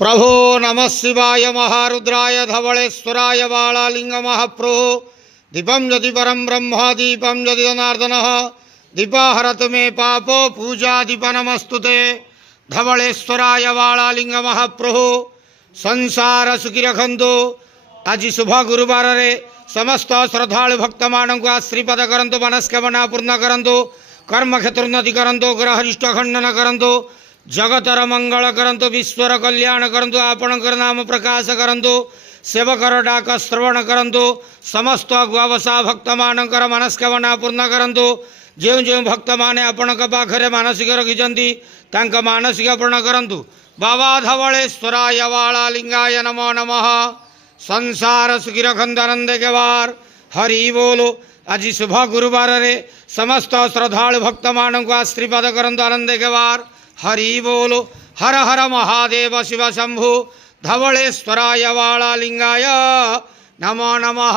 प्रभो नमः शिवाय महारुद्राय धवलेश्वराय बालालिंग महाप्रभो दीपं यदि परम ब्रह्म दीपं यदि जनार्दनः दीपाहरतु मे पापो पूजा दीप नमस्तुते धवलेश्वराय बालालिंग महाप्रभो संसार सुखी रखंतु। आज शुभ गुरुवार रे समस्त श्रद्धालु भक्त मानक आश्रीपद करंतु, मनस्कामना पूर्ण करंतु, कर्म क्षेत्र उन्नति करंतु, ग्रह अरिष्ट खंडन करंतु, जगतर मंगल करंतु, विश्वर कल्याण करंतु, आपणकर नाम प्रकाश करंतु, सेवकर डाक श्रवण करंतु, समस्त गुआवसा भक्त मानकर मनस्कामना पूर्ण करंतु। जो जो भक्त माने आपणक पाखरे मानसिक रखिछंती तांका मानसिक पूर्ण करंतु। बाबा धवलेश्वराय बालालिंगाय नमो नमः। संसार सुखी रखंतु, आनंद के वार हरि बोलो। आज शुभ गुरुवार रे समस्त श्रद्धालु भक्त मानक आश्रीपद करंतु, आनंद के वार हरि बोलो। हर हर महादेव शिव शंभु धवलेश्वराय बालालिंगाय नमो नमः।